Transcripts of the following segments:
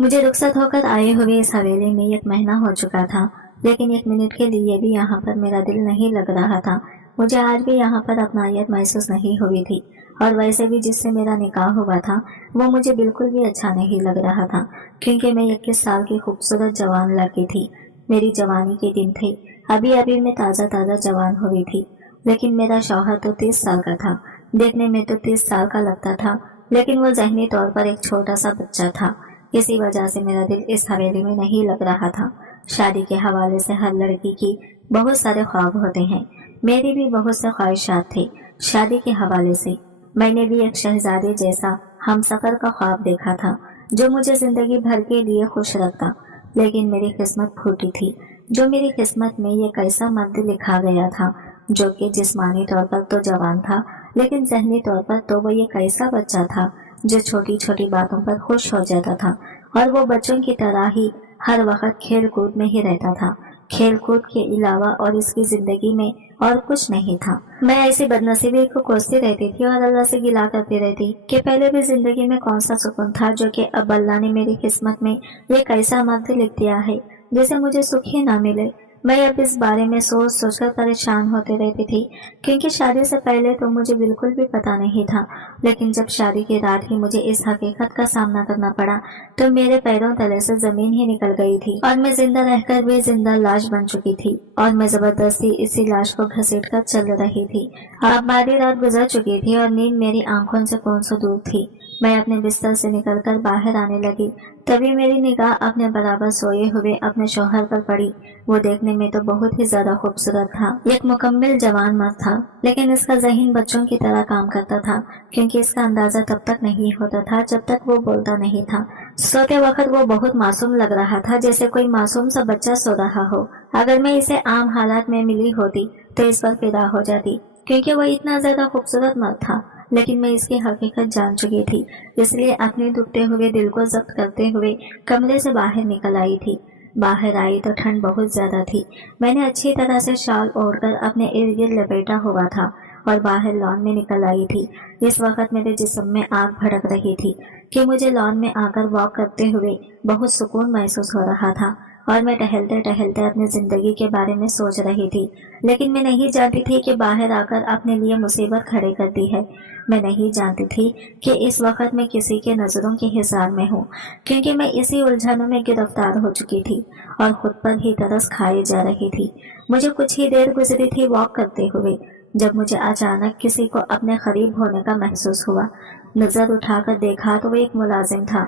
मुझे रुखसत होकर आए हुए इस हवेली में 1 महीना हो चुका था, लेकिन 1 मिनट के लिए भी यहाँ पर मेरा दिल नहीं लग रहा था। मुझे आज भी यहाँ पर अपनायत महसूस नहीं हुई थी, और वैसे भी जिससे मेरा निकाह हुआ था वो मुझे बिल्कुल भी अच्छा नहीं लग रहा था, क्योंकि मैं 21 साल की खूबसूरत जवान लड़की थी। मेरी जवानी के दिन थे, अभी अभी मैं ताज़ा ताज़ा जवान हुई थी। लेकिन मेरा शौहर तो 30 साल का था। देखने में तो 30 साल का लगता था, लेकिन वो ज़हनी तौर पर एक छोटा सा बच्चा था। इसी वजह से मेरा दिल इस हवेली में नहीं लग रहा था। शादी के हवाले से हर लड़की की बहुत सारे ख्वाब होते हैं। मेरी भी बहुत से ख्वाहिशात थे। शादी के हवाले से मैंने भी एक शहजादे जैसा हमसफर का ख्वाब देखा था, जो मुझे जिंदगी भर के लिए खुश रखता। लेकिन मेरी किस्मत फूटी थी। जो मेरी किस्मत में ये कैसा मर्द लिखा गया था, जो कि जिस्मानी तौर पर तो जवान था, लेकिन जहनी तौर पर तो वो ये कैसा बच्चा था जो छोटी छोटी बातों पर खुश हो जाता था, और वो बच्चों की तरह ही हर वक्त खेल कूद में ही रहता था। खेल कूद के अलावा और इसकी जिंदगी में और कुछ नहीं था। मैं ऐसी बदनसीबी को कोसती रहती थी और अल्लाह से गिला करती रहती कि पहले भी जिंदगी में कौन सा सुकून था, जो कि अब अल्लाह ने मेरी किस्मत में ये कैसा मर्द लिख दिया है जिसे मुझे सुख ही ना मिले। मैं अब इस बारे में सोच सोचकर परेशान होती रहती थी, क्योंकि शादी से पहले तो मुझे बिल्कुल भी पता नहीं था, लेकिन जब शादी की रात ही मुझे इस हकीकत का सामना करना पड़ा तो मेरे पैरों तले से जमीन ही निकल गई थी, और मैं जिंदा रहकर भी जिंदा लाश बन चुकी थी, और मैं जबरदस्ती इसी लाश को घसीटकर चल रही थी। अब आधी रात गुजर चुकी थी और नींद मेरी आंखों से कोसों दूर थी। मैं अपने बिस्तर से निकलकर बाहर आने लगी, तभी मेरी निगाह अपने बराबर सोए हुए अपने शौहर पर पड़ी। वो देखने में तो बहुत ही ज्यादा खूबसूरत था, एक मुकम्मल जवान मर्द था, लेकिन इसका ज़हन बच्चों की तरह काम करता था, क्योंकि इसका अंदाजा तब तक नहीं होता था जब तक वो बोलता नहीं था। सोते वक्त वो बहुत मासूम लग रहा था, जैसे कोई मासूम सा बच्चा सो रहा हो। अगर मैं इसे आम हालात में मिली होती तो इस पर फिदा हो जाती, क्योंकि वो इतना ज्यादा खूबसूरत मर्द था। लेकिन मैं इसकी हकीकत जान चुकी थी, इसलिए अपने दुखते हुए दिल को जब्त करते हुए कमरे से बाहर निकल आई थी। बाहर आई तो ठंड बहुत ज्यादा थी। मैंने अच्छी तरह से शाल ओढ़कर अपने इर्द गिर्द लपेटा हुआ था और बाहर लॉन में निकल आई थी। इस वक्त मेरे जिस्म में आग भड़क रही थी कि मुझे लॉन में आकर वॉक करते हुए बहुत सुकून महसूस हो रहा था, और मैं टहलते टहलते अपनी जिंदगी के बारे में सोच रही थी। लेकिन मैं नहीं जानती थी कि बाहर आकर अपने लिए मुसीबत खड़े कर दी है। मैं नहीं जानती थी कि इस वक्त मैं किसी के नजरों के हिसार में हूँ, क्योंकि मैं इसी उलझनों में गिरफ्तार हो चुकी थी और खुद पर ही तरस खाई जा रही थी। मुझे कुछ ही देर गुजरी थी वॉक करते हुए, जब मुझे अचानक किसी को अपने करीब होने का महसूस हुआ। नजर उठाकर देखा तो वो एक मुलाजिम था।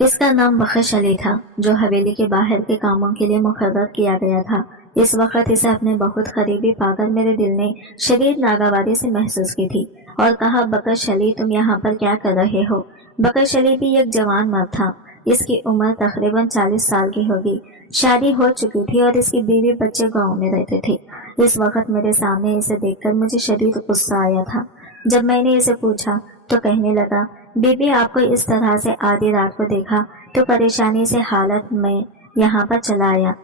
इसका नाम बख्श अली था, जो हवेली के बाहर के कामों के लिए मुकर्रर किया गया था। इस वक्त इसे अपने बहुत करीबी पाकर मेरे दिल ने शदीद नागवारी से महसूस की थी और कहा, बख्श अली, तुम यहाँ पर क्या कर रहे हो? बख्श अली भी एक जवान मर्द था। इसकी उम्र तकरीबन 40 साल की होगी। शादी हो चुकी थी और इसकी बीवी बच्चे गांव में रहते थे। इस वक्त मेरे सामने इसे देखकर मुझे शदीद गुस्सा आया था। जब मैंने इसे पूछा तो कहने लगा, बीबी, आपको इस तरह से आधी रात को देखा तो परेशानी से हालत में यहाँ पर चला आया।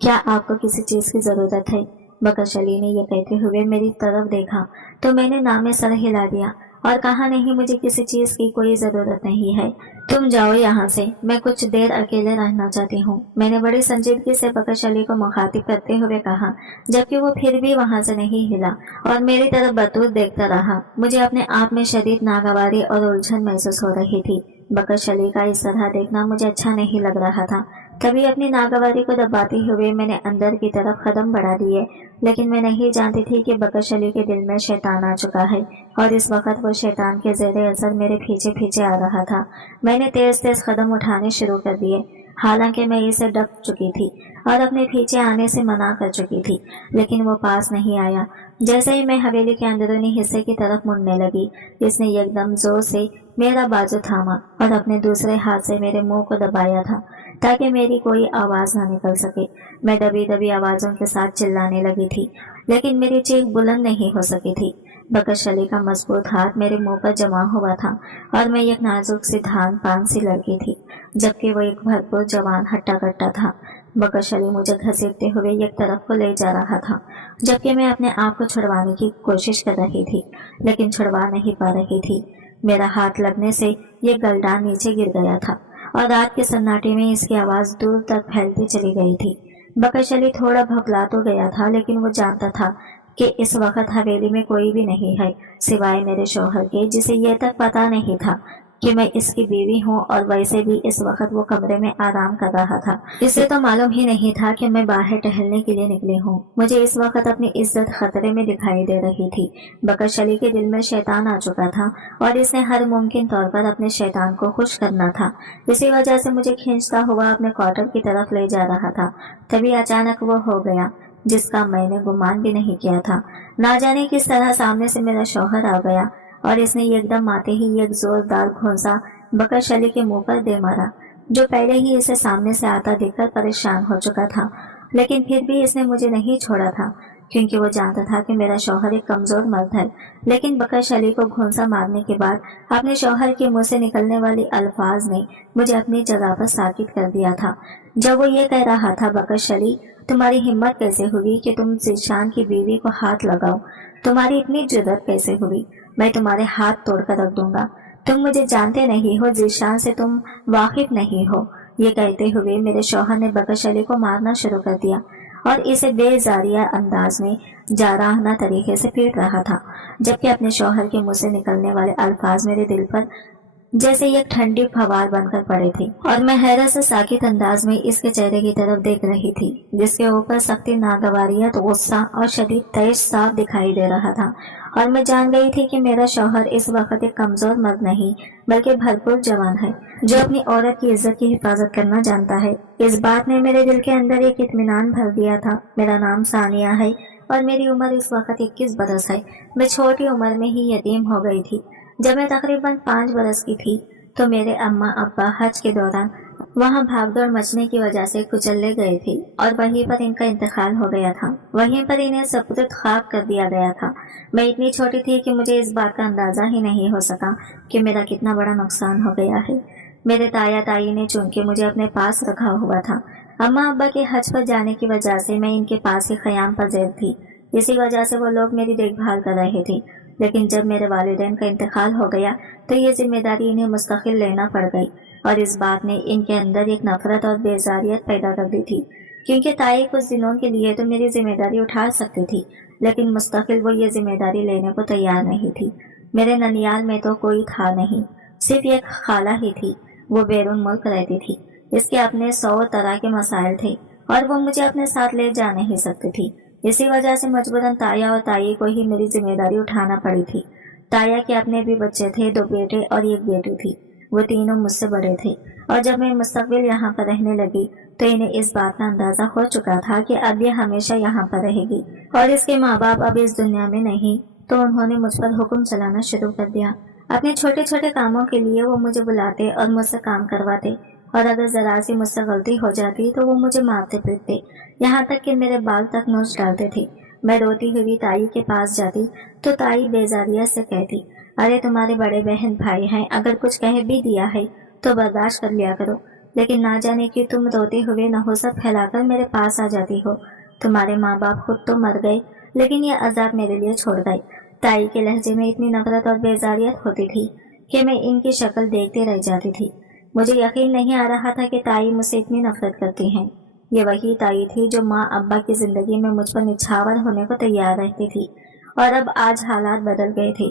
क्या आपको किसी चीज की जरूरत है? बख्श अली ने यह कहते हुए मेरी तरफ देखा तो मैंने नामे सर हिला दिया और कहा, नहीं, मुझे किसी चीज की कोई जरूरत नहीं है। तुम जाओ यहाँ से, मैं कुछ देर अकेले रहना चाहती हूँ। मैंने बड़ी संजीदगी से बख्श अली को मुखातिब करते हुए कहा, जबकि वो फिर भी वहाँ से नहीं हिला और मेरी तरफ बतूर देखता रहा। मुझे अपने आप में शदीद नागवारी और उलझन महसूस हो रही थी। बख्श अली का इस तरह देखना मुझे अच्छा नहीं लग रहा था। तभी अपनी नागवारी को दबाते हुए मैंने अंदर की तरफ कदम बढ़ा दिए, लेकिन मैं नहीं जानती थी कि बख्श अली के दिल में शैतान आ चुका है और इस वक्त वो शैतान के ज़ेरे असर मेरे पीछे पीछे आ रहा था। मैंने तेज तेज कदम उठाने शुरू कर दिए, हालांकि मैं इसे डक चुकी थी और अपने पीछे आने से मना कर चुकी थी, लेकिन वो पास नहीं आया। जैसे ही मैं हवेली के अंदरूनी हिस्से की तरफ मुड़ने लगी, इसने एकदम जोर से मेरा बाजू थामा और अपने दूसरे हाथ से मेरे मुंह को दबाया था ताकि मेरी कोई आवाज ना निकल सके। मैं दबी दबी आवाजों के साथ चिल्लाने लगी थी, लेकिन मेरी चीख बुलंद नहीं हो सकी थी। बख्श अली का मजबूत हाथ मेरे मुंह पर जमा हुआ था और मैं एक नाजुक सी धान पान सी लड़की थी, जबकि वो एक भरपूर जवान हट्टा कट्टा था। बख्श अली मुझे घसीटते हुए एक तरफ को ले जा रहा था, जबकि मैं अपने आप को छुड़वाने की कोशिश कर रही थी, लेकिन छुड़वा नहीं पा रही थी। मेरा हाथ लगने से ये गलडान नीचे गिर गया था और रात के सन्नाटे में इसकी आवाज दूर तक फैलती चली गई थी। बकश अली थोड़ा भपला तो गया था, लेकिन वो जानता था कि इस वक्त हवेली में कोई भी नहीं है सिवाय मेरे शौहर के, जिसे ये तक पता नहीं था कि मैं इसकी बीवी हूँ। और वैसे भी इस वक्त वो कमरे में आराम कर रहा था। इसे तो मालूम ही नहीं था कि मैं बाहर टहलने के लिए निकली हूँ। मुझे इस वक्त अपनी इज्जत खतरे में दिखाई दे रही थी। बकश अली के दिल में शैतान आ चुका था और इसने हर मुमकिन तौर पर अपने शैतान को खुश करना था। इसी वजह से मुझे खींचता हुआ अपने क्वार्टर की तरफ ले जा रहा था। तभी अचानक वो हो गया जिसका मैंने गुमान भी नहीं किया था। ना जाने किस तरह सामने से मेरा शौहर आ गया और इसने एकदम आते ही एक जोरदार घोंसा बकश अली के मुंह पर दे मारा, जो पहले ही इसे सामने से आता देखकर परेशान हो चुका था। लेकिन फिर भी इसने मुझे नहीं छोड़ा था, क्योंकि वो जानता था कि मेरा शौहर एक कमजोर मर्द है। लेकिन बकश अली को घोंसा मारने के बाद अपने शौहर के मुंह से निकलने वाली अल्फाज ने मुझे अपनी जगह पर साकित कर दिया था। जब वो ये कह रहा था, बकश अली, तुम्हारी हिम्मत कैसे हुई कि तुम ज़ीशान की बीवी को हाथ लगाओ? तुम्हारी इतनी जुर्रत कैसे हुई? मैं तुम्हारे हाथ तोड़कर रख दूंगा। तुम मुझे जानते नहीं हो, ज़ीशान से तुम वाकिफ नहीं हो। ये कहते हुए मेरे शौहर ने बकश अली को मारना शुरू कर दिया और इसे बेजारिया अंदाज में जाराहना तरीके से पीट रहा था, जबकि अपने शौहर के मुंह से निकलने वाले अल्फाज मेरे दिल पर जैसे एक ठंडी फवार बनकर पड़े थे। और मैं हैरत से साकित अंदाज में इसके चेहरे की तरफ देख रही थी, जिसके ऊपर सख्ती, नागवारियत, गुस्सा और शदीद तेज साफ दिखाई दे रहा था। और मैं जान गई थी कि मेरा शौहर इस वक्त एक कमजोर मर्द नहीं बल्कि भरपूर जवान है, जो अपनी औरत की इज्जत की हिफाजत करना जानता है। इस बात ने मेरे दिल के अंदर एक इत्मीनान भर दिया था। मेरा नाम सानिया है और मेरी उम्र इस वक्त 21 बरस है। मैं छोटी उम्र में ही यतीम हो गई थी। जब मैं तकरीबन 5 बरस की थी तो मेरे अम्मा अब्बा हज के दौरान वहाँ भागदौड़ मचने की वजह से कुचले गए थे और वहीं पर इनका इंतकाल हो गया था। वहीं पर इन्हें सपुर्द खाक कर दिया गया था। मैं इतनी छोटी थी कि मुझे इस बात का अंदाजा ही नहीं हो सका कि मेरा कितना बड़ा नुकसान हो गया है। मेरे ताया ताई ने चुनके मुझे अपने पास रखा हुआ था। अम्मा अब्बा के हज पर जाने की वजह से मैं इनके पास ही क़याम पज़ीर थी। इसी वजह से वो लोग मेरी देखभाल कर रहे थे। लेकिन जब मेरे वालिदैन का इंतकाल हो गया तो ये जिम्मेदारी इन्हें मुस्तकिल लेना पड़ गई और इस बात ने इनके अंदर एक नफरत और बेजारियत पैदा कर दी थी, क्योंकि ताई कुछ दिनों के लिए तो मेरी जिम्मेदारी उठा सकती थी, लेकिन मुस्तकिल वो ये जिम्मेदारी लेने को तैयार नहीं थी। मेरे ननियाल में तो कोई था नहीं, सिर्फ एक खाला ही थी। वो बैरून मुल्क रहती थी। इसके अपने 100 तरह के मसाइल थे और वो मुझे अपने साथ ले जा नहीं सकती थी। इसी वजह से मजबूरन ताया और ताई को ही मेरी जिम्मेदारी उठाना पड़ी थी। ताया के अपने भी बच्चे थे, 2 बेटे और 1 बेटी थी। वो तीनों मुझसे बड़े थे और जब मैं मुस्तकबिल यहाँ पर रहने लगी तो इन्हें इस बात का अंदाजा हो चुका था कि अब ये हमेशा यहाँ पर रहेगी और इसके माँ बाप अब इस दुनिया में नहीं। तो उन्होंने मुझ पर हुक्म चलाना शुरू कर दिया। अपने छोटे छोटे कामों के लिए वो मुझे बुलाते और मुझसे काम करवाते, और अगर जरा सी मुझसे गलती हो जाती तो वो मुझे मारते पीटते, यहाँ तक कि मेरे बाल तक नोच डालते थे। मैं रोती हुई ताई के पास जाती तो ताई बेजारियत से कहती, अरे तुम्हारे बड़े बहन भाई हैं, अगर कुछ कह भी दिया है तो बर्दाश्त कर लिया करो। लेकिन ना जाने कि तुम रोते हुए नहुसत फैलाकर मेरे पास आ जाती हो। तुम्हारे माँ बाप खुद तो मर गए, लेकिन ये अजाब मेरे लिए छोड़ गए। ताई के लहजे में इतनी नफरत और बेजारियत होती थी कि मैं इनकी शक्ल देखते रह जाती थी। मुझे यकीन नहीं आ रहा था कि ताई मुझसे इतनी नफरत करती हैं। ये वही ताई थी जो माँ अब्बा की जिंदगी में मुझ पर निछावर होने को तैयार रहती थी, और अब आज हालात बदल गए थे।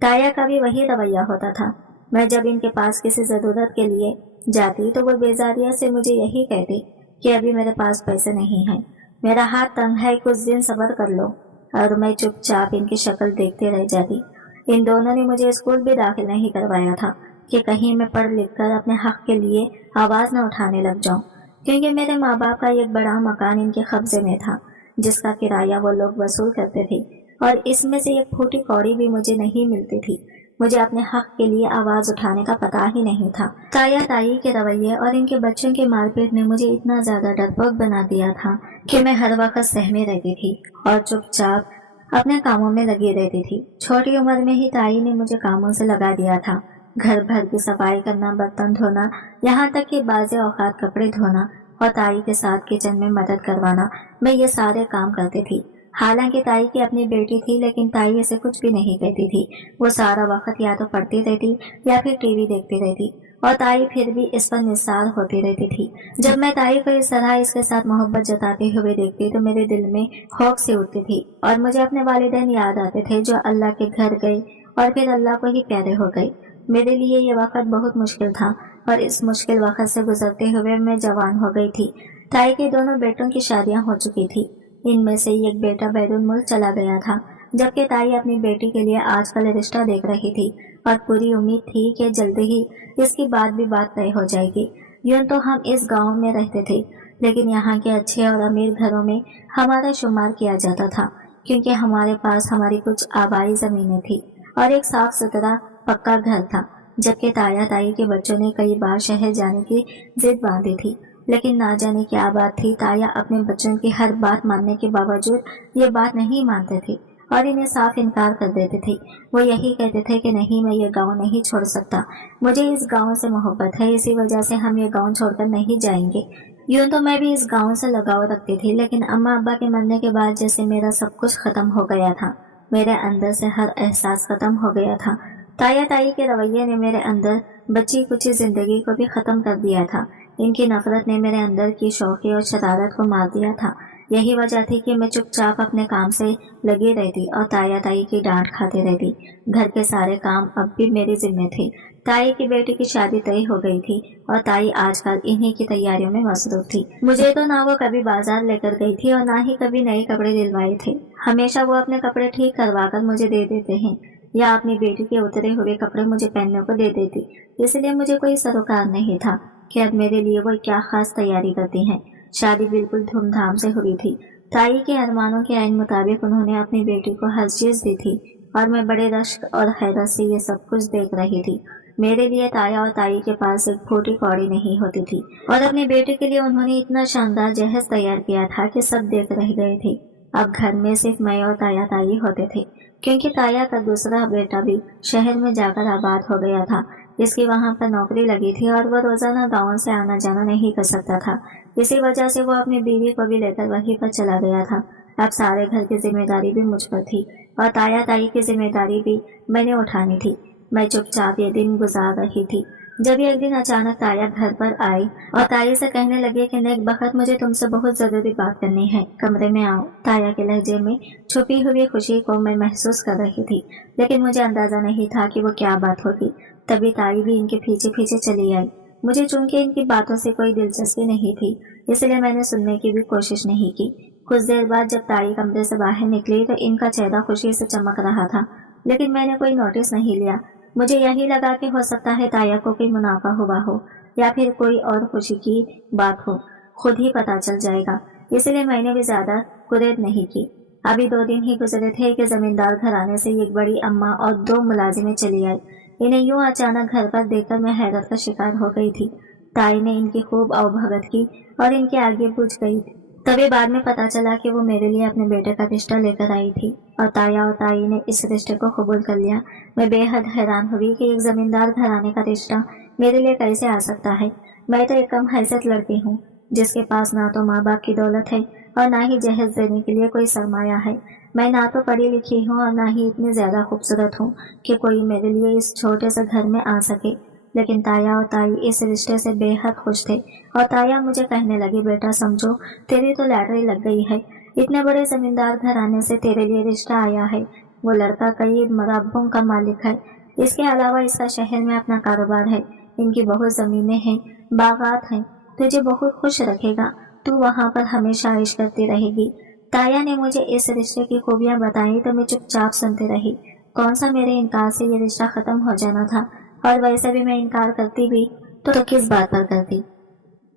ताया का भी वही रवैया होता था। मैं जब इनके पास किसी ज़रूरत के लिए जाती तो वो बेजारिया से मुझे यही कहती कि अभी मेरे पास पैसे नहीं हैं, मेरा हाथ तंग है, कुछ दिन सब्र कर लो। और मैं चुपचाप इनकी शक्ल देखते रह जाती। इन दोनों ने मुझे स्कूल भी दाखिल नहीं करवाया था कि कहीं मैं पढ़ लिख कर अपने हक के लिए आवाज़ न उठाने लग जाऊं, क्योंकि मेरे माँ बाप का एक बड़ा मकान इनके कब्जे में था, जिसका किराया वो लोग वसूल करते थे, और इसमें से एक फूटी कौड़ी भी मुझे नहीं मिलती थी। मुझे अपने हक के लिए आवाज़ उठाने का पता ही नहीं था। ताया ताई के रवैये और इनके बच्चों के मारपीट ने मुझे इतना ज़्यादा डरपोक बना दिया था कि मैं हर वक्त सहमे रहती थी और चुपचाप अपने कामों में लगी रहती थी। छोटी उम्र में ही ताई ने मुझे कामों से लगा दिया था। घर भर की सफाई करना, बर्तन धोना, यहाँ तक कि बाज़े औकात कपड़े धोना और ताई के साथ किचन में मदद करवाना, मैं ये सारे काम करती थी। हालांकि ताई की अपनी बेटी थी, लेकिन ताई इसे कुछ भी नहीं कहती थी। वो सारा वक्त या तो पढ़ती रहती या फिर टीवी देखती रहती। और ताई फिर भी इस पर निस्सार होती रहती थी। जब मैं ताई को इस तरह इसके साथ मोहब्बत जताते हुए देखती तो मेरे दिल में खौफ सी उठती थी और मुझे अपने वालिदैन याद आते थे जो अल्लाह के घर गए और फिर अल्लाह को ही प्यारे हो गए। मेरे लिए ये वक्त बहुत मुश्किल था और इस मुश्किल वक्त से गुजरते हुए मैं जवान हो गई थी। ताई के दोनों बेटों की शादियां हो चुकी थी। इनमें से एक बेटा बैरून मुल्क चला गया था, जबकि ताई अपनी बेटी के लिए आजकल रिश्ता देख रही थी और पूरी उम्मीद थी कि जल्दी ही इसकी बात तय हो जाएगी। यूं तो हम इस गांव में रहते थे, लेकिन यहाँ के अच्छे और अमीर घरों में हमारा शुमार किया जाता था, क्योंकि हमारे पास हमारी कुछ आबाई जमीनें थी और एक साफ सुथरा पक्का घर था। जबकि ताया ताई के बच्चों ने कई बार शहर जाने की जिद बांधी थी, लेकिन ना जाने क्या बात थी, ताया अपने बच्चों की हर बात मानने के बावजूद ये बात नहीं मानते थे और इन्हें साफ इनकार कर देते थे। वो यही कहते थे कि नहीं, मैं ये गांव नहीं छोड़ सकता, मुझे इस गांव से मोहब्बत है, इसी वजह से हम ये गांव छोड़कर नहीं जाएंगे। यूं तो मैं भी इस गांव से लगाव रखती थी, लेकिन अम्मा अब्बा के मरने के बाद जैसे मेरा सब कुछ खत्म हो गया था। मेरे अंदर से हर एहसास खत्म हो गया था। ताया ताई के रवैये ने मेरे अंदर बची कुछ जिंदगी को भी खत्म कर दिया था। इनकी नफरत ने मेरे अंदर की शौकी और शरारत को मार दिया था। यही वजह थी कि मैं चुपचाप अपने काम से लगी रहती और ताया ताई की डांट खाते रहती। घर के सारे काम अब भी मेरे जिम्मे थे। ताई की बेटी की शादी तय हो गई थी और ताई आजकल इन्हीं की तैयारियों में मसरूफ थी। मुझे तो ना वो कभी बाजार लेकर गई थी और ना ही कभी नए कपड़े दिलवाए थे। हमेशा वो अपने कपड़े ठीक करवा कर मुझे दे देते हैं या अपनी बेटी के उतरे हुए कपड़े मुझे पहनने को दे देती। इसलिए मुझे कोई सरोकार नहीं था कि अब मेरे लिए वो क्या खास तैयारी करती हैं। शादी बिल्कुल धूमधाम से हुई थी। ताई के अरमानों के आइन मुताबिक उन्होंने अपनी बेटी को हर चीज दी थी और मैं बड़े रश्क और हैरत से ये सब कुछ देख रही थी। मेरे लिए ताया और ताई के पास एक फूटी कौड़ी नहीं होती थी और अपने बेटे के लिए उन्होंने इतना शानदार जहेज तैयार किया था कि सब देख रह गए थे। अब घर में सिर्फ मैं और ताया ताई होते थे, क्योंकि ताया का दूसरा बेटा भी शहर में जाकर आबाद हो गया था। इसकी वहां पर नौकरी लगी थी और वह रोजाना गाँव से आना जाना नहीं कर सकता था। इसी वजह से वो अपनी बीवी को भी लेकर वहीं पर चला गया था। अब सारे घर की जिम्मेदारी भी मुझ पर थी और ताया ताई की जिम्मेदारी भी मैंने उठानी थी। मैं चुपचाप ये दिन गुजार रही थी जब एक दिन अचानक ताया घर पर आई और ताई से कहने लगे कि नेक बखत, मुझे तुमसे बहुत जरूरी बात करनी है, कमरे में आओ। ताया के लहजे में छुपी हुई खुशी को मैं महसूस कर रही थी, लेकिन मुझे अंदाजा नहीं था कि वो क्या बात होगी। तभी ताई भी इनके पीछे पीछे चली आई। मुझे चूंकि इनकी बातों से कोई दिलचस्पी नहीं थी, इसलिए मैंने सुनने की भी कोशिश नहीं की। कुछ देर बाद जब ताई कमरे से बाहर निकली तो इनका चेहरा खुशी से चमक रहा था, लेकिन मैंने कोई नोटिस नहीं लिया। मुझे यही लगा कि हो सकता है ताया को कोई मुनाफा हुआ हो या फिर कोई और खुशी की बात हो, खुद ही पता चल जाएगा। इसलिए मैंने भी ज्यादा कुरेद नहीं की। अभी 2 दिन ही गुजरे थे कि जमींदार घराने से एक बड़ी अम्मा और 2 मुलाजिमें चली आई। इन्हें यूं अचानक घर पर देखकर मैं हैरत का शिकार हो गई थी। ताई ने इनकी खूब अवभगत की और इनके आगे पूछ गई। तभी बाद में पता चला कि वो मेरे लिए अपने बेटे का रिश्ता लेकर आई थी और ताया और ताई ने इस रिश्ते को कबूल कर लिया। मैं बेहद हैरान हुई कि एक जमींदार घराने का रिश्ता मेरे लिए कैसे आ सकता है। मैं तो एक कम हैसियत लड़की हूँ, जिसके पास ना तो माँ बाप की दौलत है और ना ही जहेज देने के लिए कोई सरमाया है। मैं ना तो पढ़ी लिखी हूँ और ना ही इतनी ज्यादा खूबसूरत हूँ कि कोई मेरे लिए इस छोटे से घर में आ सके। लेकिन ताया और ताई इस रिश्ते से बेहद खुश थे और ताया मुझे कहने लगी, बेटा समझो, तेरी तो लैटरी लग गई है। इतने बड़े जमींदार घराने से तेरे लिए रिश्ता आया है। वो लड़का कई मरब्बों का मालिक है। इसके अलावा इसका शहर में अपना कारोबार है। इनकी बहुत जमीनें हैं, बागात हैं। तुझे बहुत खुश रखेगा। तू वहाँ पर हमेशा ऐश करती रहेगी। ताया ने मुझे इस रिश्ते की खूबियां बताई तो मैं चुपचाप सुनती रही। कौन सा मेरे इनकार से ये रिश्ता खत्म हो जाना था, और वैसे भी मैं इनकार करती भी तो किस बात पर करती।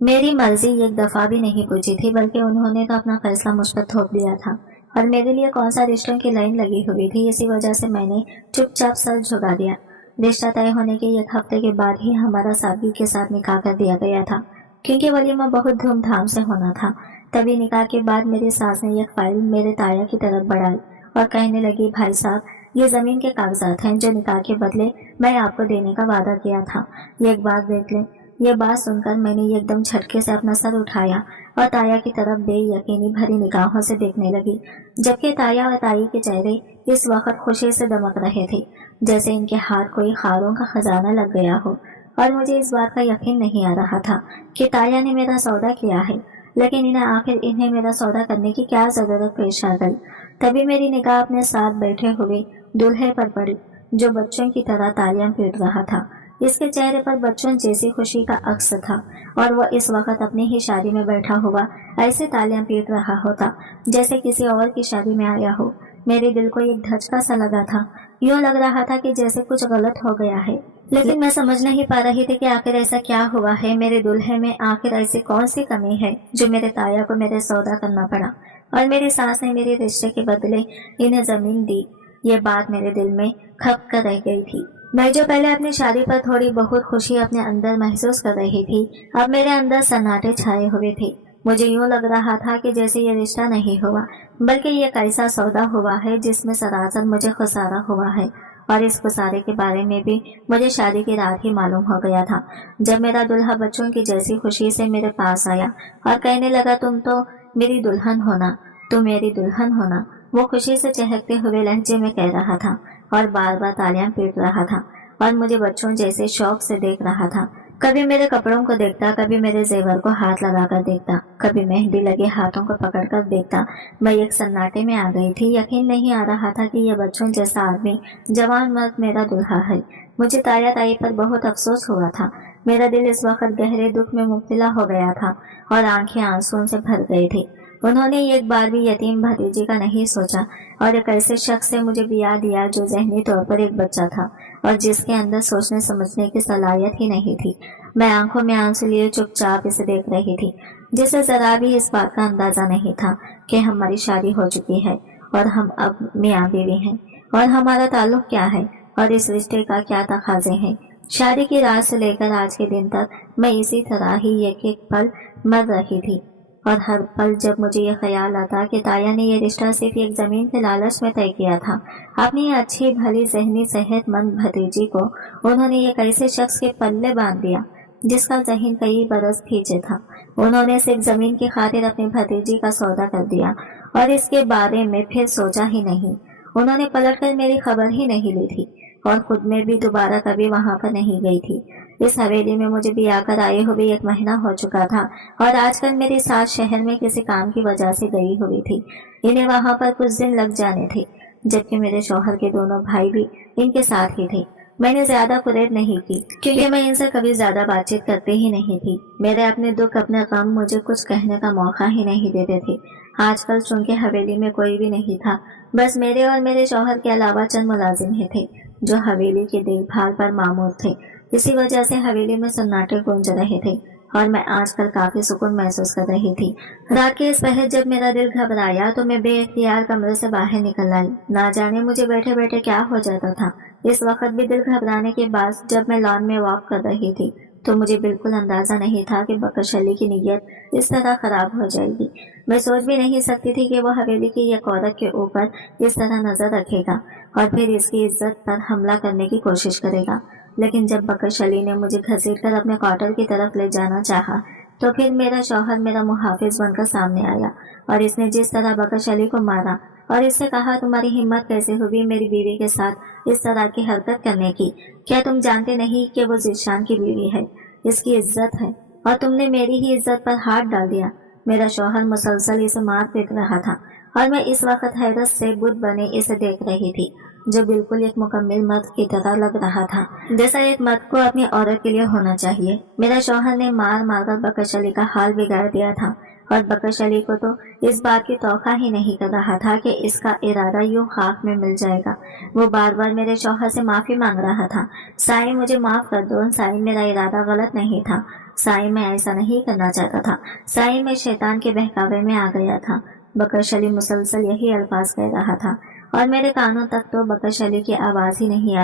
मेरी मर्जी एक दफा भी नहीं पूछी थी, बल्कि उन्होंने तो अपना फैसला मुझ पर थोप दिया था और मेरे लिए कौन सा रिश्तों की लाइन लगी हुई थी। इसी वजह से मैंने चुपचाप सर झुका दिया। रिश्ता तय होने के 1 हफ्ते के बाद ही हमारा सादगी के साथ निकाह कर दिया गया था, क्योंकि वलीमा बहुत धूमधाम से होना था। तभी निकाह के बाद मेरी सास ने एक फाइल मेरे ताया की तरफ बढ़ाई और कहने लगी, भाई साहब, ये जमीन के कागजात हैं जो निकाह के बदले मैं आपको देने का वादा किया था। ये एक बात देख लें। ये बात सुनकर मैंने एकदम झटके से अपना सर उठाया और ताया की तरफ बेयकीनी भरी निगाहों से देखने लगी, जबकि ताया और ताई के चेहरे इस वक्त खुशी से दमक रहे थे, जैसे इनके हाथ कोई खारों का खजाना लग गया हो और मुझे इस बात का यकीन नहीं आ रहा था कि ताया ने मेरा सौदा किया है, लेकिन इन्हें मेरा सौदा करने की क्या जरूरत पेश आ गई। तभी मेरी निगाह अपने साथ बैठे हुए दूल्हे पर पड़ी, जो बच्चों की तरह तालियां पीट रहा था। इसके चेहरे पर बच्चों जैसी खुशी का अक्स था और वह इस वक्त अपनी ही शादी में बैठा हुआ ऐसे तालियां पीट रहा होता जैसे किसी और की शादी में आया हो। मेरे दिल को एक धचका सा लगा था। यूं लग रहा था कि जैसे कुछ गलत हो गया है, लेकिन मैं समझ नहीं पा रही थी कि आखिर ऐसा क्या हुआ है। मेरे दुल्हे में आखिर ऐसी कौन सी कमी है जो मेरे ताया को मेरे सौदा करना पड़ा और मेरी सास ने मेरे रिश्ते के बदले इन्हें जमीन दी। ये बात मेरे दिल में खप कर रह गई थी। मैं जो पहले अपनी शादी पर थोड़ी बहुत खुशी अपने अंदर महसूस कर रही थी, अब मेरे अंदर सन्नाटे छाए हुए थे। मुझे यूं लग रहा था कि जैसे ये रिश्ता नहीं हुआ, बल्कि ये एक ऐसा सौदा हुआ है जिसमें सरासर मुझे खुसारा हुआ है। और इस खुसारे के बारे में भी मुझे शादी की रात ही मालूम हो गया था, जब मेरा दुल्हा बच्चों की जैसी खुशी से मेरे पास आया और कहने लगा, तुम तो मेरी दुल्हन होना, तुम मेरी दुल्हन होना। वो खुशी से चहकते हुए लहजे में कह रहा था और बार बार तालियां पीट रहा था और मुझे बच्चों जैसे शौक से देख रहा था। कभी मेरे कपड़ों को देखता, कभी मेरे जेवर को हाथ लगाकर देखता, कभी मेहंदी लगे हाथों को पकड़कर देखता। मैं एक सन्नाटे में आ गई थी। यकीन नहीं आ रहा था कि यह बच्चों जैसा आदमी, जवान मर्द मेरा दुल्हा है। मुझे ताया ताई पर बहुत अफसोस हुआ था। मेरा दिल इस वक्त गहरे दुख में मुब्तला हो गया था और आंखें आंसुओं से भर गई थी। उन्होंने एक बार भी यतीम भतीजी का नहीं सोचा और एक ऐसे शख्स से मुझे ब्याह दिया जो ज़हनी तौर पर एक बच्चा था और जिसके अंदर सोचने समझने की सलाहियत ही नहीं थी। मैं आंखों में आंसू लिए चुपचाप इसे देख रही थी, जिसे जरा भी इस बात का अंदाजा नहीं था कि हमारी शादी हो चुकी है और हम अब मियाँ बीवी हैं और हमारा ताल्लुक क्या है और इस रिश्ते का क्या तकाजे हैं। शादी की रात से लेकर आज के दिन तक मैं इसी तरह ही एक एक पल मर रही थी और हर पल जब मुझे ये ख्याल आता कि ताया ने ये रिश्ता सिर्फ एक ज़मीन के लालच में तय किया था, अपनी अच्छी भली ज़हनी सेहतमंद भतीजी को उन्होंने एक ऐसे शख्स के पल्ले बांध दिया जिसका ज़हन कई बरस पीछे था। उन्होंने सिर्फ ज़मीन की खातिर अपनी भतीजी का सौदा कर दिया और इसके बारे में फिर सोचा ही नहीं। उन्होंने पलटकर मेरी खबर ही नहीं ली थी और खुद में भी दोबारा कभी वहां पर नहीं गई थी। इस हवेली में मुझे भी आकर आए हुए 1 महीना हो चुका था और आजकल मेरी सास शहर में किसी काम की वजह से गई हुई थी। इन्हें वहां पर कुछ दिन लग जाने थे, जबकि मेरे शौहर के दोनों भाई भी इनके साथ ही थे। मैंने ज्यादा कुरेद नहीं की क्योंकि मैं इनसे कभी ज्यादा बातचीत करती ही नहीं थी। मेरे अपने दुख अपने गम मुझे कुछ कहने का मौका ही नहीं देते थे। आजकल चूंकि हवेली में कोई भी नहीं था, बस मेरे और मेरे शौहर के अलावा चंद मुलाजिम ही थे जो हवेली की देखभाल पर मामूर थे। इसी वजह से हवेली में सन्नाटे गूंज रहे थे और मैं आजकल काफी सुकून महसूस कर रही थी। रात के इस पहर जब मेरा दिल घबराया तो मैं बेइख्तियार कमरे से बाहर निकल आई। ना जाने मुझे बैठे बैठे क्या हो जाता था। इस वक्त भी दिल घबराने के बाद जब मैं लॉन में वॉक कर रही थी तो मुझे बिल्कुल अंदाजा नहीं था कि बकशली की नीयत इस तरह खराब हो जाएगी। मैं सोच भी नहीं सकती थी कि वो हवेली की एक औरत के ऊपर इस तरह नजर रखेगा और फिर इसकी इज्जत पर हमला करने की कोशिश करेगा। लेकिन जब बकशली ने मुझे घसीटकर अपने क्वार्टर की तरफ ले जाना चाहा तो फिर मेरा शौहर मेरा मुहाफिज बनकर सामने आया और इसने जिस तरह बकशली को मारा और इससे कहा, तुम्हारी हिम्मत कैसे हुई मेरी बीवी के साथ इस तरह की हरकत करने की? क्या तुम जानते नहीं कि वो ज़ीशान की बीवी है, इसकी इज्जत है और तुमने मेरी ही इज्जत पर हाथ डाल दिया। मेरा शौहर मुसलसल इसे मार पीट रहा था और मैं इस वक्त हैरत से बुत बने इसे देख रही थी, जो बिल्कुल एक मुकम्मल मर्द की तरह लग रहा था, जैसा एक मर्द को अपनी औरत के लिए होना चाहिए। मेरा शौहर ने मार मारकर बकशली का हाल बिगाड़ दिया था और बकशली को तो इस बात की तौखा ही नहीं कर रहा था कि इसका इरादा यूं खाक में मिल जाएगा। वो बार बार मेरे शौहर से माफी मांग रहा था। साईं, मुझे माफ कर दो। साईं, मेरा इरादा गलत नहीं था। साईं, मैं ऐसा नहीं करना चाहता था। साईं, मैं शैतान के बहकावे में आ गया था। बकशली मुसलसल यही अल्फाज कह रहा था और मेरे कानों तक तो बकशली की आवाज ही नहीं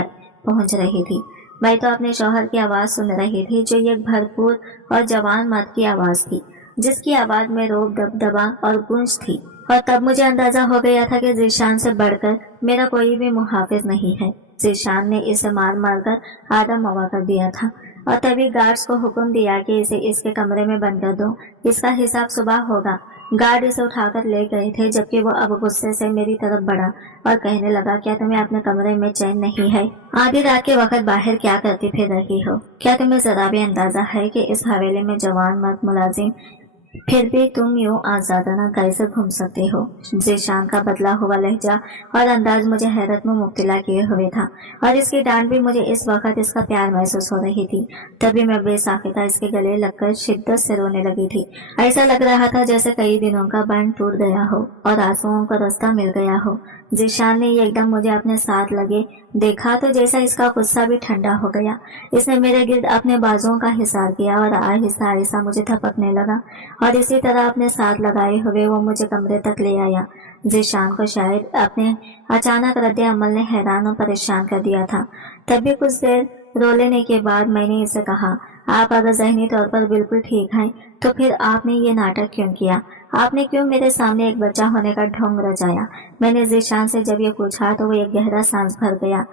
पहुंच रही थी। मैं तो अपने शौहर की आवाज सुन रही थी, जो एक भरपूर और जवान मर्द की आवाज थी, जिसकी आवाज में रोब दबदबा और गूंज थी। और तब मुझे अंदाजा हो गया था कि ज़ीशान से बढ़कर मेरा कोई भी मुहाफिज नहीं है। ज़ीशान ने इसे मार मार कर आधा मवा कर दिया था और तभी गार्ड्स को हुक्म दिया कि इसे इसके कमरे में बंद कर दो, इसका हिसाब सुबह होगा। गार्ड इसे उठाकर ले गए थे, जबकि वो अब गुस्से से मेरी तरफ बढ़ा और कहने लगा, क्या तुम्हें अपने कमरे में चैन नहीं है? आधी रात के वक्त बाहर क्या करती फिर रही हो? क्या तुम्हें जरा भी अंदाजा है कि इस हवेली में जवान मर्द मुलाजिम, फिर भी तुम यूं आजादाना कैसे घूम सकते हो? जीशान का बदला हुआ लहजा और अंदाज मुझे हैरत में मुब्तला किए हुए था, और इसकी डांट भी मुझे इस वक्त इसका प्यार महसूस हो रही थी। तभी मैं बेसाख्ता इसके गले लगकर शिद्दत से रोने लगी थी। ऐसा लग रहा था जैसे कई दिनों का बंध टूट गया हो और आंसुओं का रास्ता मिल गया हो। जीशान ने एकदम मुझे अपने साथ लगे देखा तो जैसा इसका गुस्सा भी ठंडा हो गया। इसने मेरे गिर्द अपने बाजुओं का हिसार किया और आहिस्ता आहिस्ता मुझे थपकने लगा, और इसी तरह अपने साथ लगाए हुए वो मुझे कमरे तक ले आया। जीशान को शायद अपने अचानक रद्दे अमल ने हैरान और परेशान कर दिया था। तभी कुछ देर रो लेने के बाद मैंने इसे कहा, आप अगर ज़हनी तौर पर बिल्कुल ठीक हैं तो फिर आपने ये नाटक क्यों किया? आपने क्यों मेरे सामने एक बच्चा होने का ढोंग रचाया? मैंने जीशान से जब ये पूछा तो वो एक गहरा सांस भर गया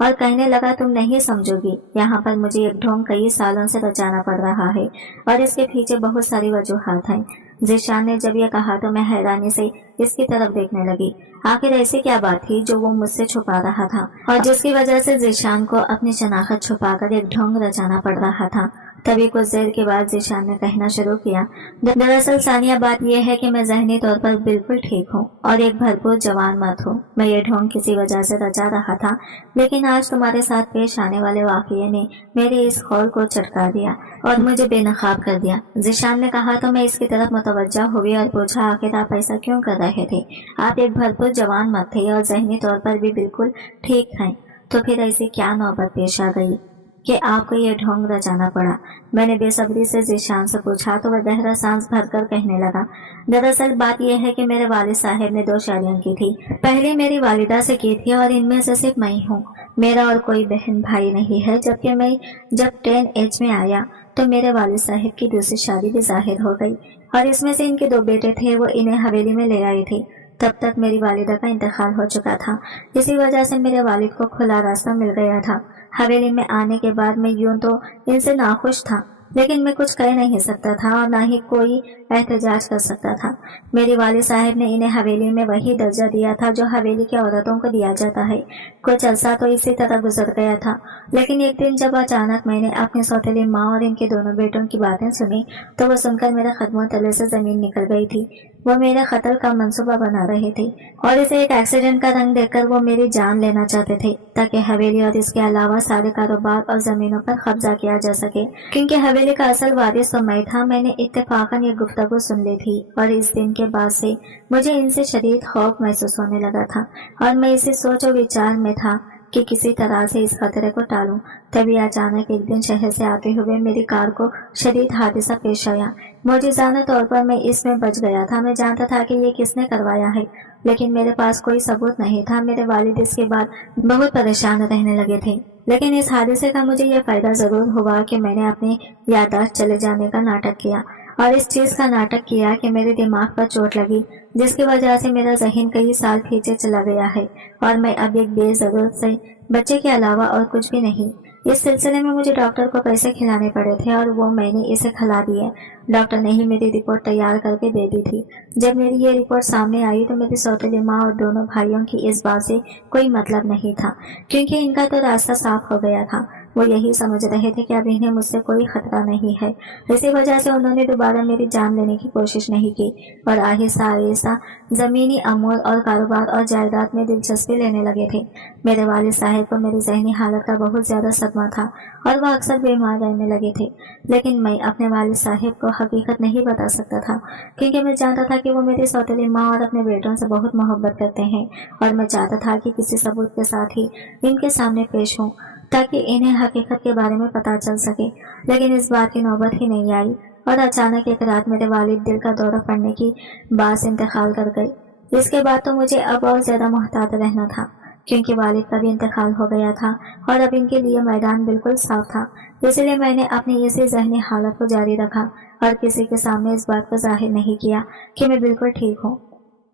और कहने लगा, तुम नहीं समझोगी, यहाँ पर मुझे एक ढोंग कई सालों से रचाना पड़ रहा है और इसके पीछे बहुत सारी वजूहात हैं। जीशान ने जब ये कहा तो मैं हैरानी से इसकी तरफ देखने लगी। आखिर ऐसी क्या बात थी जो वो मुझसे छुपा रहा था और जिसकी वजह से जीशान को अपनी शनाख्त छुपाकर एक ढोंग रचाना पड़ रहा था? तभी कुछ देर के बाद जीशान ने कहना शुरू किया, दरअसल सानिया, बात यह है कि मैं ज़हनी तौर पर बिल्कुल ठीक हूँ और एक भरपूर जवान मर्द हूँ। मैं ये ढोंग किसी वजह से रचा रहा था, लेकिन आज तुम्हारे साथ पेश आने वाले वाक़ये ने मेरे इस खौल को चटका दिया और मुझे बेनकाब कर दिया। जीशान ने कहा तो मैं इसकी तरफ मुतवज्जा हुई और पूछा, आखिर आप ऐसा क्यों कर रहे थे? आप एक भरपूर जवान मर्द थे और ज़हनी तौर पर भी बिल्कुल ठीक हैं, तो फिर ऐसी क्या नौबत पेश आ गई कि आपको ये ढोंग रचाना पड़ा? मैंने बेसब्री से जीशान से पूछा तो वह गहरा सांस भरकर कहने लगा, दरअसल बात यह है कि मेरे वालिद साहब ने 2 शादियां की थी। पहली मेरी वालिदा से की थी और इनमें से सिर्फ मैं ही हूँ। मेरा और कोई बहन भाई नहीं है। जबकि मैं जब 10 एज में आया तो मेरे वालिद साहब की दूसरी शादी भी जाहिर हो गई और इसमें से इनके 2 बेटे थे, वो इन्हें हवेली में ले आए थे। तब तक मेरी वालिदा का इंतकाल हो चुका था। इसी वजह से मेरे वालिद को खुला रास्ता मिल गया था। हवेली में आने के बाद मैं यूं तो इनसे नाखुश था, लेकिन मैं कुछ कह नहीं सकता था और ना ही कोई एहतजाज कर सकता था। मेरी वालिद साहब ने इन्हें हवेली में वही दर्जा दिया था जो हवेली की औरतों को दिया जाता है। कुछ अरसा तो इसी तरह गुजर गया था, लेकिन एक दिन जब अचानक मैंने अपनी सौतेली माँ और इनके दोनों बेटों की बातें सुनी तो वो सुनकर मेरे कदमों तले से जमीन निकल गई थी। वो मेरे कत्ल का मंसूबा बना रहे थे और इसे एक एक्सीडेंट का रंग देकर वो मेरी जान लेना चाहते थे, ताकि हवेली और इसके अलावा सारे कारोबार और जमीनों पर कब्जा किया जा सके। क्योंकि हवेली का असल वारिस तो मैं था, मैंने इत्तेफाकन ये गुफ्तगू सुन ली थी और इस दिन के बाद से मुझे इनसे शदीद खौफ महसूस होने लगा था और मैं इसी सोच और विचार में था कि किसी तरह से इस खतरे को टालूं। तभी अचानक एक दिन शहर से आते हुए मेरी कार को शदीद हादसा पेश आया। मौजूदाना तौर पर मैं इसमें बच गया था। मैं जानता था कि ये किसने करवाया है, लेकिन मेरे पास कोई सबूत नहीं था। मेरे वालिद इसके बाद बहुत परेशान रहने लगे थे, लेकिन इस हादसे का मुझे ये फायदा जरूर हुआ कि मैंने अपनी याददाश्त चले जाने का नाटक किया और इस चीज का नाटक किया कि मेरे दिमाग पर चोट लगी, जिसकी वजह से मेरा जहन कई साल पीछे चला गया है और मैं अब एक बेजरूरत से बच्चे के अलावा और कुछ भी नहीं। इस सिलसिले में मुझे डॉक्टर को पैसे खिलाने पड़े थे और वो मैंने इसे खिला दिए। डॉक्टर ने ही मेरी रिपोर्ट तैयार करके दे दी थी। जब मेरी ये रिपोर्ट सामने आई तो मेरी सौतेली माँ और दोनों भाइयों की इस बात से कोई मतलब नहीं था, क्योंकि इनका तो रास्ता साफ हो गया था। वो यही समझ रहे थे कि अब इन्हें मुझसे कोई खतरा नहीं है। इसी वजह से उन्होंने दोबारा मेरी जान लेने की कोशिश नहीं की और आहिस्ता आहिस्ता जमीनी अमूर और कारोबार और जायदाद में दिलचस्पी लेने लगे थे। मेरे वालिद साहब को मेरी जहनी हालत का बहुत ज्यादा सदमा था और वह अक्सर बीमार रहने लगे थे, लेकिन मैं अपने वालिद साहब को हकीकत नहीं बता सकता था, क्योंकि मैं जानता था कि वो मेरी सौतेली माँ और अपने बेटों से बहुत मोहब्बत करते हैं और मैं चाहता था कि किसी सबूत के साथ ही इनके सामने पेश हूँ ताकि इन्हें हकीकत के बारे में पता चल सके। लेकिन इस बात की नौबत ही नहीं आई और अचानक एक रात मेरे वालिद दिल का दौरा पड़ने की बात इंतकाल कर गई। इसके बाद तो मुझे अब और ज्यादा मोहतात रहना था, क्योंकि वालिद का भी इंतकाल हो गया था और अब इनके लिए मैदान बिल्कुल साफ था। इसलिए मैंने अपनी इसी जहनी हालत को जारी रखा और किसी के सामने इस बात को जाहिर नहीं किया कि मैं बिल्कुल ठीक हूँ,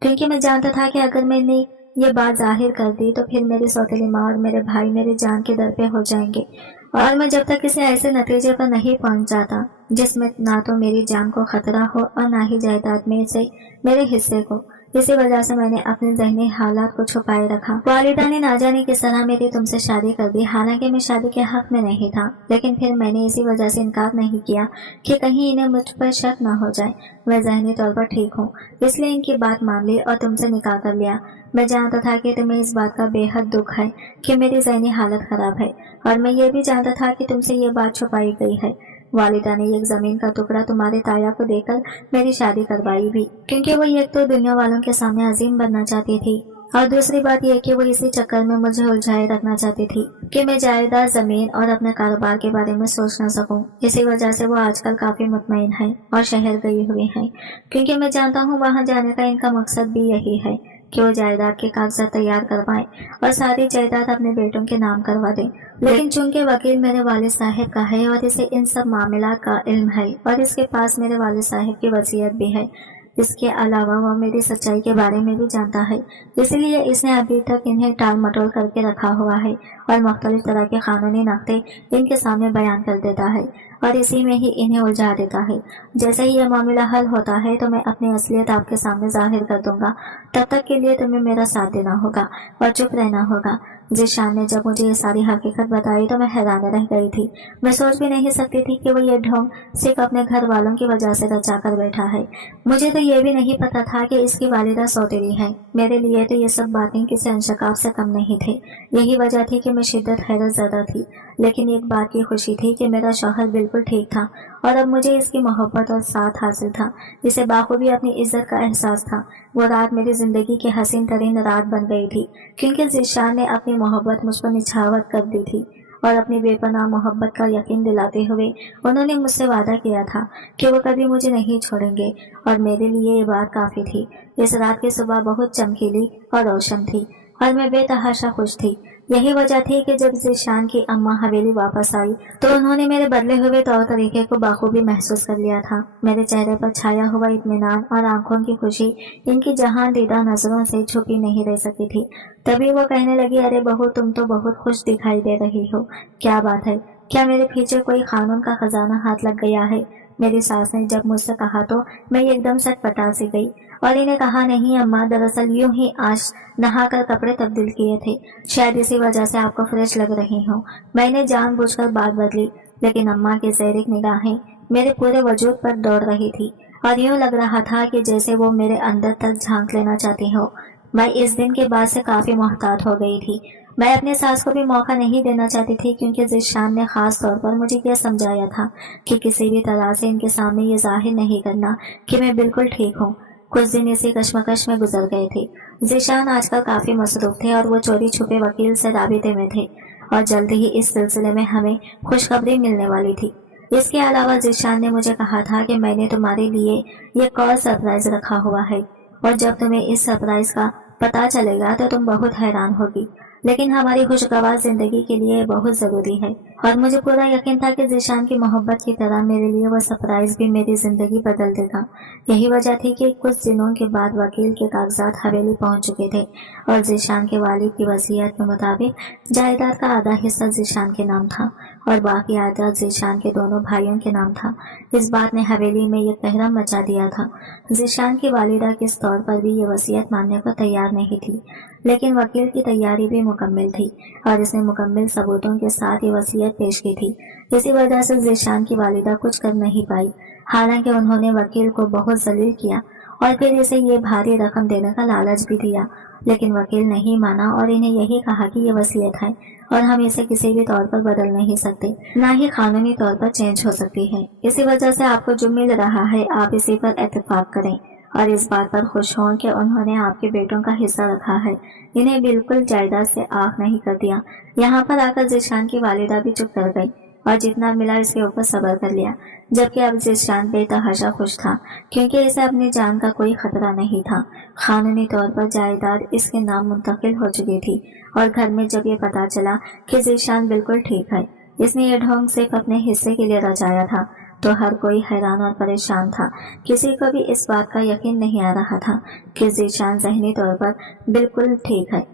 क्योंकि मैं जानता था कि अगर मैंने ये बात जाहिर कर दी तो फिर मेरी सौतेली माँ और मेरे भाई मेरी जान के दर पे हो जाएंगे और मैं जब तक किसी ऐसे नतीजे पर नहीं पहुंच जाता जिसमें ना तो मेरी जान को खतरा हो और ना ही जायदाद में से मेरे हिस्से को, इसी वजह से मैंने अपने ज़हनी हालात को छुपाए रखा। वालिदा ने ना जाने किस तरह मेरी तुमसे शादी कर दी, हालांकि मैं शादी के हक में नहीं था, लेकिन फिर मैंने इसी वजह से इनकार नहीं किया कि कहीं इन्हें मुझ पर शक न हो जाए। मैं ज़हनी तौर पर ठीक हूँ, इसलिए इनकी बात मान ली और तुमसे निकाह कर लिया। मैं जानता था कि तुम्हें इस बात का बेहद दुख है कि मेरी ज़हनी हालत खराब है, और मैं ये भी जानता था कि तुमसे ये बात छुपाई गई है। वालिदा ने एक जमीन का टुकड़ा तुम्हारे ताया को देकर मेरी शादी करवाई भी, क्योंकि वो एक तो दुनिया वालों के सामने अजीम बनना चाहती थी, और दूसरी बात यह कि वो इसी चक्कर में मुझे उलझाए रखना चाहती थी कि मैं जायदाद, जमीन और अपने कारोबार के बारे में सोच न सकूं। इसी वजह से वो आजकल काफी मुतमईन है और शहर गई हुई है, क्योंकि मैं जानता हूँ वहाँ जाने का इनका मकसद भी यही है कि वो जायदाद के कागजात तैयार करवाएं और सारी जायदाद अपने बेटों के नाम करवा दें। लेकिन चूंकि वकील मेरे वालिद साहब का है और इसे इन सब मामला का इल्म है, और इसके पास मेरे वालिद साहब की वसीयत भी है, इसके अलावा वह मेरी सच्चाई के बारे में भी जानता है, इसीलिए इसने अभी तक इन्हें टाल मटोल करके रखा हुआ है और मुख्तलिफ तरह के कानूनी नुक्ते इनके सामने बयान कर देता है और इसी में ही इन्हें उलझा देता है। जैसे ही यह मामला हल होता है तो मैं अपनी असलियत आपके सामने जाहिर कर दूंगा। तब तक के लिए तुम्हें मेरा साथ देना होगा और चुप रहना होगा। ज़ीशान ने जब मुझे ये सारी हकीकत बताई तो मैं हैरान रह गई थी। मैं सोच भी नहीं सकती थी कि वो ये ढोंग सिर्फ अपने घर वालों की वजह से रचा कर बैठा है। मुझे तो ये भी नहीं पता था कि इसकी वालिदा सौतेली है। मेरे लिए तो ये सब बातें किसी अंशकाफ से कम नहीं थे। यही वजह थी कि मैं शिद्दत हैरत ज़्यादा थी, लेकिन एक बात की खुशी थी कि मेरा शौहर बिल्कुल ठीक था और अब मुझे इसकी मोहब्बत और साथ हासिल था। इसे बाखूबी अपनी इज्जत का एहसास था। वो रात मेरी जिंदगी की हसीन तरीन रात बन गई थी, क्योंकि ज़ीशान ने अपनी मोहब्बत मुझ पर निछावर कर दी थी और अपनी बेपनाह मोहब्बत का यकीन दिलाते हुए उन्होंने मुझसे वादा किया था कि वो कभी मुझे नहीं छोड़ेंगे, और मेरे लिए ये बात काफ़ी थी। इस रात की सुबह बहुत चमकीली और रोशन थी और मैं बेतहाशा खुश थी। यही वजह थी कि जब ज़ीशान की अम्मा हवेली वापस आई तो उन्होंने मेरे बदले हुए तौर तरीके को बाखूबी महसूस कर लिया था। मेरे चेहरे पर छाया हुआ इत्मीनान और आंखों की खुशी इनकी जहां दीदा नजरों से छुपी नहीं रह सकी थी। तभी वो कहने लगी, अरे बहू, तुम तो बहुत खुश दिखाई दे रही हो। क्या बात है? क्या मेरे पीछे कोई कानून का खजाना हाथ लग गया है? मेरी सास ने जब मुझसे कहा तो मैं एकदम सटपटा सी गई और इन्हें कहा, नहीं अम्मा, दरअसल यूं ही आज नहाकर कपड़े तब्दील किए थे, शायद इसी वजह से आपको फ्रेश लग रही हूँ। मैंने जानबूझकर बात बदली, लेकिन अम्मा की ज़ैरिक निगाहें मेरे पूरे वजूद पर दौड़ रही थी और यूं लग रहा था कि जैसे वो मेरे अंदर तक झांक लेना चाहती हो। मैं इस दिन के बाद से काफ़ी मोहतात हो गई थी। मैं अपने सास को भी मौका नहीं देना चाहती थी, क्योंकि ज़ीशान ने खास तौर पर मुझे यह समझाया था कि किसी भी तरह से इनके सामने ये जाहिर नहीं करना कि मैं बिल्कुल ठीक हूँ। कुछ दिन इसी कश्मकश में गुजर गए थे। ज़ीशान आजकल काफ़ी मसरूफ थे और वो चोरी छुपे वकील से राबिते में थे और जल्द ही इस सिलसिले में हमें खुशखबरी मिलने वाली थी। इसके अलावा ज़ीशान ने मुझे कहा था कि मैंने तुम्हारे लिए ये कॉल सरप्राइज रखा हुआ है और जब तुम्हें इस सरप्राइज का पता चलेगा तो तुम बहुत हैरान होगी, लेकिन हमारी खुशगवार जिंदगी के लिए बहुत ज़रूरी है। और मुझे पूरा यकीन था कि ज़ीशान की मोहब्बत की तरह मेरे लिए वह सरप्राइज भी मेरी ज़िंदगी बदल देगा। यही वजह थी कि कुछ दिनों के बाद वकील के कागजात हवेली पहुंच चुके थे और ज़ीशान के वालिद की वसीयत के मुताबिक जायदाद का आधा हिस्सा ज़ीशान के नाम था और बाकी आधा ज़ीशान के दोनों भाइयों के नाम था। इस बात ने हवेली में यह कहरम मचा दिया था। ज़ीशान की वालिदा किस तौर पर भी ये वसीयत मानने को तैयार नहीं थी, लेकिन वकील की तैयारी भी मुकम्मल थी और इसने मुकम्मल सबूतों के साथ ये वसीयत पेश की थी। इसी वजह से ज़ीशान की वालिदा कुछ कर नहीं पाई। हालांकि उन्होंने वकील को बहुत जलील किया और फिर इसे ये भारी रकम देने का लालच भी दिया, लेकिन वकील नहीं माना और इन्हें यही कहा कि ये वसीयत है और हम इसे किसी भी तौर पर बदल नहीं सकते, ना ही कानूनी तौर पर चेंज हो सकती है। इसी वजह से आपको जो मिल रहा है आप इसी पर इत्तेफाक करें और इस बात पर खुश हों कि उन्होंने आपके बेटों का हिस्सा रखा है। इन्हें बिल्कुल जायदाद से आँख नहीं कर दिया। यहाँ पर आकर ज़ीशान की वालिदा भी चुप कर गई और जितना मिला इसके ऊपर सब्र कर लिया, जबकि अब ज़ीशान बेतहाशा खुश था, क्योंकि इसे अपनी जान का कोई खतरा नहीं था। कानूनी तौर पर जायदाद इसके नाम मुंतकिल हो चुकी थी और घर में जब ये पता चला कि ज़ीशान बिल्कुल ठीक है, इसने ये ढोंग सिर्फ अपने हिस्से के लिए रचाया था, तो हर कोई हैरान और परेशान था। किसी को भी इस बात का यकीन नहीं आ रहा था कि ज़ीशान ज़हनी तौर पर बिल्कुल ठीक है।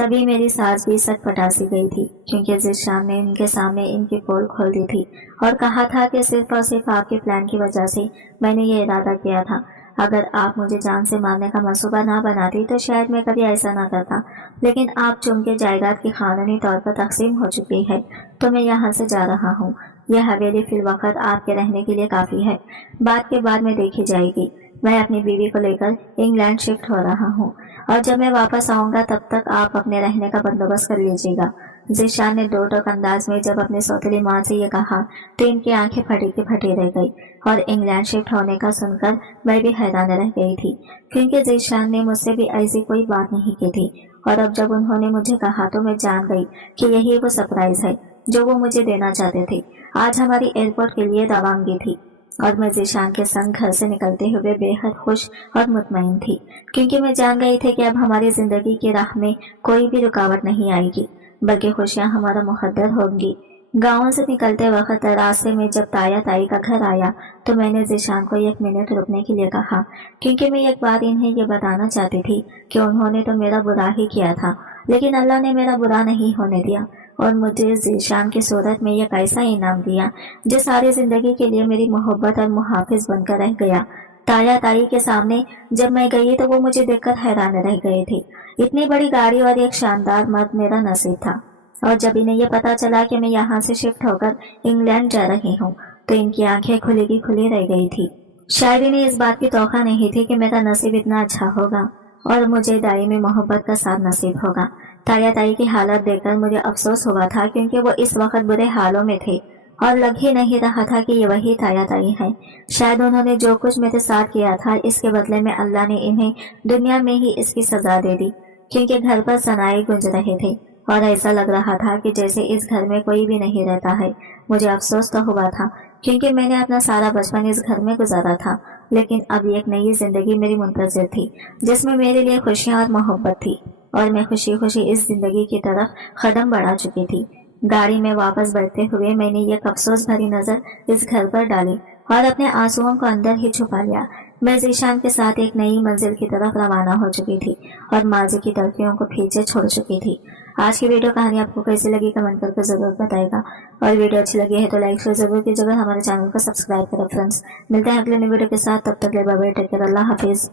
तभी मेरी सांस भी सटपटा सी गई थी, क्योंकि ज़ीशान ने इनके सामने इनकी पोल खोल दी थी और कहा था कि सिर्फ और सिर्फ आपके प्लान की वजह से मैंने ये इरादा किया था। अगर आप मुझे जान से मारने का मंसूबा ना बनाती तो शायद मैं कभी ऐसा ना करता, लेकिन आप चुनके जायदाद की कानूनी तौर पर तकसीम हो चुकी है, तो मैं यहाँ से जा रहा हूँ। यह हवेली फिलवक्त आपके रहने के लिए काफ़ी है, बात के बाद में देखी जाएगी। मैं अपनी बीवी को लेकर इंग्लैंड शिफ्ट हो रहा हूँ और जब मैं वापस आऊँगा तब तक आप अपने रहने का बंदोबस्त कर लीजिएगा। ज़ीशान ने दो टोक अंदाज में जब अपनी सौतेली माँ से ये कहा तो इनकी आंखें फटी की फटी रह गई और इंग्लैंड शिफ्ट होने का सुनकर मैं भी हैरान रह गई थी, क्योंकि ज़ीशान ने मुझसे भी ऐसी कोई बात नहीं की थी। और अब जब उन्होंने मुझे कहा तो मैं जान गई कि यही वो सरप्राइज है जो वो मुझे देना चाहते थे। आज हमारी एयरपोर्ट के लिए रवानगी थी और मैं ज़ीशान के संग घर से निकलते हुए बेहद खुश और मुतमईन थी, क्योंकि मैं जान गई थी कि अब हमारी जिंदगी की राह में कोई भी रुकावट नहीं आएगी, बल्कि खुशियां हमारा मुकद्दर होंगी। गाँव से निकलते वक्त रास्ते में जब ताया ताई का घर आया तो मैंने ज़ीशान को 1 मिनट रुकने के लिए कहा, क्योंकि मैं एक बार इन्हें ये बताना चाहती थी कि उन्होंने तो मेरा बुरा ही किया था, लेकिन अल्लाह ने मेरा बुरा नहीं होने दिया और मुझे ज़ीशान की सूरत में एक ऐसा इनाम दिया जो सारी जिंदगी के लिए मेरी मोहब्बत और मुहाफिज बनकर रह गया। ताया ताई के सामने जब मैं गई तो वो मुझे देखकर हैरान रह गए थे। इतनी बड़ी गाड़ी और एक शानदार मर्द मेरा नसीब था, और जब इन्हें यह पता चला कि मैं यहाँ से शिफ्ट होकर इंग्लैंड जा रही हूँ तो इनकी आंखें खुली की खुली रह गई थी। शायद इन्हें इस बात की तौखा नहीं थी कि मेरा नसीब इतना अच्छा होगा और मुझे दाई में मोहब्बत का साथ नसीब होगा। ताया ताई की हालत देखकर मुझे अफसोस हुआ था, क्योंकि वो इस वक्त बुरे हालों में थे और लग ही नहीं रहा था कि ये वही ताया ताई है। शायद उन्होंने जो कुछ मेरे साथ किया था इसके बदले में अल्लाह ने इन्हें दुनिया में ही इसकी सजा दे दी, क्योंकि घर पर सनाए गुंज रहे थे और ऐसा लग रहा था कि जैसे इस घर में कोई भी नहीं रहता है। मुझे अफसोस तो हुआ था, क्योंकि मैंने अपना सारा बचपन इस घर में गुजारा था, लेकिन अब एक नई जिंदगी मेरी मुंतजर थी जिसमें मेरे लिए खुशियां और मोहब्बत थी, और मैं खुशी खुशी इस जिंदगी की तरफ कदम बढ़ा चुकी थी। गाड़ी में वापस बढ़ते हुए मैंने एक अफसोस भरी नजर इस घर पर डाली और अपने आंसुओं को अंदर ही छुपा लिया। मैं ज़ीशान के साथ एक नई मंजिल की तरफ रवाना हो चुकी थी और माजी की तड़फियों को पीछे छोड़ चुकी थी। आज की वीडियो कहानी आपको कैसी लगी कमेंट करके जरूर बताएगा, और वीडियो अच्छी लगी है तो लाइक शेयर जरूर कीजिएगा, हमारे चैनल को सब्सक्राइब करें फ्रेंड्स। मिलते हैं अगले नई वीडियो के साथ, तब तक ले बाय बाय, टेक केयर, अल्लाह हाफिज।